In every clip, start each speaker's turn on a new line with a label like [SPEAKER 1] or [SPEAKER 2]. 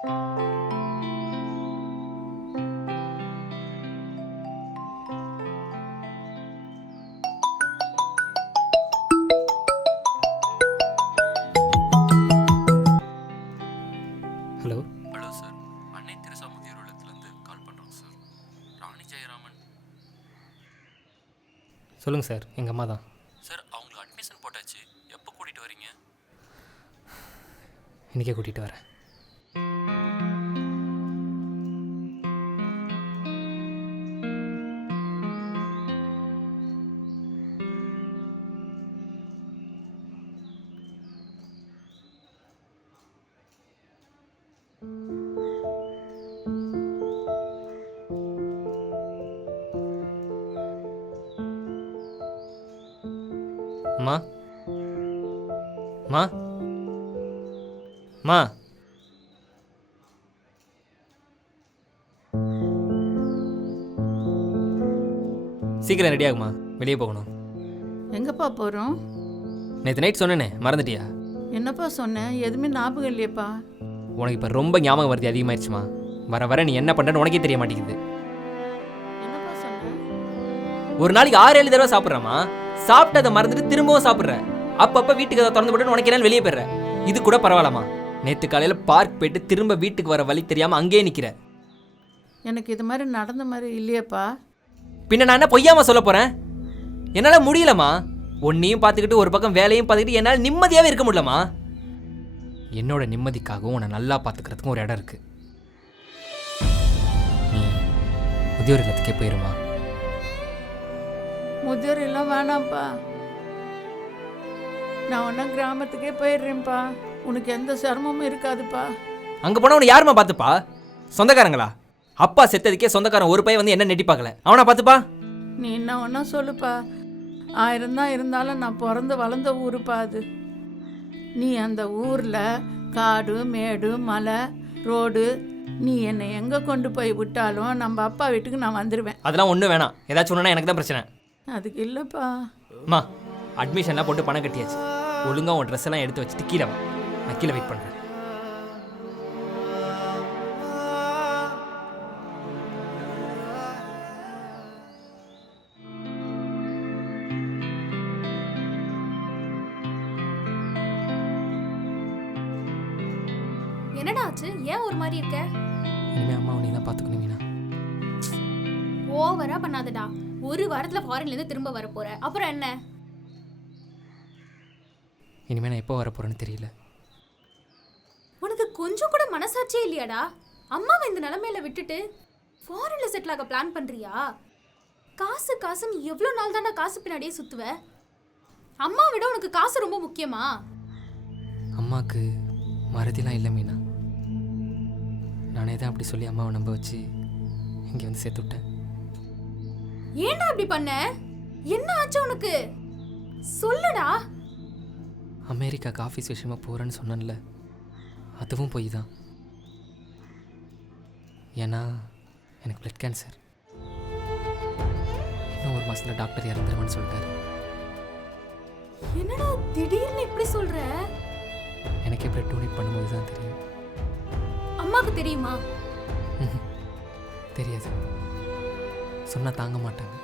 [SPEAKER 1] Hello.
[SPEAKER 2] Hello sir, Annai Teresa முதியோர் இல்லத்துலேருந்து கால் பண்ணுறோம் சார். ராணி ஜெயராமன்.
[SPEAKER 1] சொல்லுங்கள் சார், எங்கள் அம்மா தான்.
[SPEAKER 2] சார், அவங்களுக்கு அட்மிஷன் போட்டாச்சு. எப்போ கூட்டிகிட்டு வரீங்க?
[SPEAKER 1] இன்றைக்கே கூட்டிகிட்டு வரேன். அம்மா, அம்மா, அம்மா. சீக்கிரம் ரெடி ஆகுமா, வெளியே போகணும்.
[SPEAKER 3] எங்கப்பா போகிறோம்?
[SPEAKER 1] நேற்று நைட் சொன்னேனே, மறந்துட்டியா?
[SPEAKER 3] என்னப்பா சொன்னேன்? எதுவுமே ஞாபகம் இல்லையப்பா.
[SPEAKER 1] உனக்கு இப்போ ரொம்ப ஞாபகம் வருது அதிகமாகிடுச்சுமா. வர வர நீ என்ன பண்ணுறன்னு உனக்கே தெரிய மாட்டேங்குது.
[SPEAKER 3] என்னப்பா சொன்ன?
[SPEAKER 1] ஒரு நாளைக்கு 6-7 தடவை சாப்பிட்றமா. சாப்பிட்டதை மறந்துட்டு திரும்பவும் சாப்பிட்ற. அப்பப்போ வீட்டுக்கு அதை திறந்து போட்டு உனக்கு என்ன வெளியே போயிடுற. இது கூட பரவாயில்லம்மா. நேற்று காலையில் பார்க் போயிட்டு திரும்ப வீட்டுக்கு வர வழி தெரியாமல் அங்கேயே நிற்கிற.
[SPEAKER 3] எனக்கு இது மாதிரி நடந்த மாதிரி இல்லையப்பா.
[SPEAKER 1] பின்ன நான் என்ன பொய்யாம சொல்ல போகிறேன்? என்னால் முடியலம்மா. ஒன்றையும் பார்த்துக்கிட்டு ஒரு பக்கம் வேலையும் பார்த்துக்கிட்டு என்னால் நிம்மதியாகவே இருக்க முடியலம்மா. என்னோட நிம்மதிக்காகவும் உன்னை நல்லா பார்த்துக்கிறதுக்கும் ஒரு இடம் இருக்கு. நீ முதியோர் இல்லத்துக்கே போயிருமா.
[SPEAKER 3] முதியோர் எல்லாம் வேணாம்ப்பா. நான் ஒன்றும் கிராமத்துக்கே போயிடுறேன்ப்பா. உனக்கு எந்த சிரமமும் இருக்காதுப்பா.
[SPEAKER 1] அங்கே போனால் உன்னை யாருமா பார்த்துப்பா? சொந்தக்காரங்களா? அப்பா செத்ததுக்கே சொந்தக்காரன் ஒரு பையன் வந்து என்ன நெட்டி பார்க்கல, அவனை பார்த்துப்பா.
[SPEAKER 3] நீ என்ன ஒன்றா சொல்லுப்பா. 1000 தான் இருந்தாலும் நான் பிறந்து வளர்ந்த ஊருப்பா அது. நீ அந்த ஊரில் காடு மேடு மலை ரோடு நீ என்னை எங்கே கொண்டு போய் விட்டாலும் நம்ம அப்பா வீட்டுக்கு நான் வந்துடுவேன்.
[SPEAKER 1] அதெல்லாம் ஒன்றும் வேணாம். ஏதாச்சும் ஒன்றுனா எனக்கு தான் பிரச்சனை.
[SPEAKER 3] அதுக்கு இல்லைப்பா.
[SPEAKER 1] அம்மா, அட்மிஷன்லாம் போட்டு பணம் கட்டியாச்சு. ஒழுங்காக உன் ட்ரெஸ் எல்லாம் எடுத்து வச்சுட்டு கீழே வா. நான் கீழே வெயிட் பண்ணுறேன்.
[SPEAKER 4] என்னடா ஆச்சு? ஏன் ஒரு மாதிரி இருக்க?
[SPEAKER 1] இனிமேல் அம்மா உன்னை தான் பார்த்துக்கணும் மீனா.
[SPEAKER 4] ஓவரா பண்ணாதடா. ஒரு வாரத்துல ஃபாரின்ல இருந்து திரும்ப வர போற, அப்புறம் என்ன?
[SPEAKER 1] இனிமேல் நான் எப்போ வர போகிறேன்னு தெரியல.
[SPEAKER 4] உனக்கு கொஞ்சம் கூட மனசாட்சியே இல்லையாடா? அம்மாவை இந்த நிலைமையில விட்டுட்டு ஃபாரின்ல செட்டில் ஆக பிளான் பண்றியா? காசு காசுன்னு எவ்வளோ நாள் தானே காசு பின்னாடியே சுத்துவ? அம்மா விட உனக்கு காசு ரொம்ப முக்கியமா?
[SPEAKER 1] அம்மாவுக்கு மறதிலாம் இல்லை மீனா. நானே தான் அப்படி சொல்லி அம்மாவை நம்ப வச்சு இங்கே வந்து சேர்த்து விட்டேன்.
[SPEAKER 4] ஏன்டா அப்படி பண்ண? என்ன ஆச்சு உனக்கு? சொல்லுடா.
[SPEAKER 1] அமெரிக்காக்கு ஆஃபீஸ் விஷயமா போகிறேன்னு சொன்னேன்ல, அதுவும் போய் தான். ஏன்னா எனக்கு பிளட் கேன்சர். இன்னும் 1 மாதத்தில் டாக்டர் இறந்துருவேன்னு சொல்லிட்டாரு.
[SPEAKER 4] என்னடா திடீர்னு இப்படி சொல்ற?
[SPEAKER 1] எனக்கே பிளட் டொனேட் பண்ணும்போது தான் தெரியும்.
[SPEAKER 4] அம்மாவுக்கு தெரியுமா?
[SPEAKER 1] தெரியாது. சொன்னால் தாங்க மாட்டாங்க.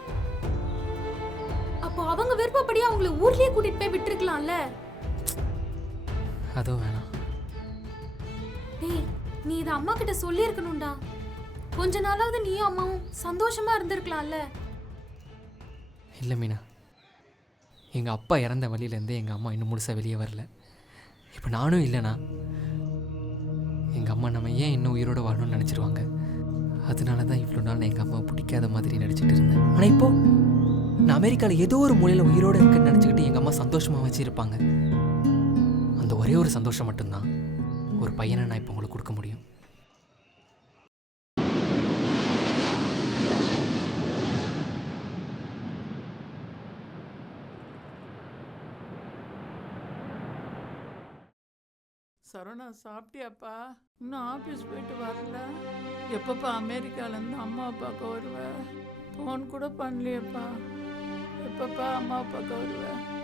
[SPEAKER 4] அப்போ அவங்க விருப்பப்படி அவங்கள ஊர்லயே கூட்டிட்டு போய் விட்டுருக்கலாம்ல.
[SPEAKER 1] அதுவும் வேணாம்.
[SPEAKER 4] டேய், நீ இதை அம்மா கிட்ட சொல்லியிருக்கணும்டா. கொஞ்ச நாளாவது நீயும் அம்மாவும் சந்தோஷமா இருந்திருக்கலாம்ல.
[SPEAKER 1] இல்லை மீனா, எங்கள் அப்பா இறந்த வழியிலேருந்தே எங்கள் அம்மா இன்னும் முழுசாக வெளியே வரல. இப்போ நானும் இல்லைனா எங்கள் அம்மா நம்ம ஏன் இன்னும் உயிரோடு வாழணும்னு நினச்சிருவாங்க. அதனால தான் இவ்வளோ நாள் நான் எங்கள் அம்மாவை பிடிக்காத மாதிரி நடிச்சிட்டு இருந்தேன். ஆனால் இப்போது நான் அமெரிக்காவில் ஏதோ ஒரு மூலையில் உயிரோடு இருக்குன்னு நினச்சிக்கிட்டு எங்கள் அம்மா சந்தோஷமாக வச்சுருப்பாங்க. அந்த ஒரே ஒரு சந்தோஷம் மட்டும்தான் ஒரு பையனை நான் இப்போ உங்களுக்கு கொடுக்க முடியும்.
[SPEAKER 3] சரவணா, சாப்பிட்டியாப்பா? இன்னும் ஆஃபீஸ் போயிட்டு வரல. எப்பப்பா அமெரிக்காலேருந்து அம்மா பார்க்க வருவேன்? ஃபோன் கூட பண்ணலையப்பா. எப்பப்பா அம்மா பார்க்க வருவேன்?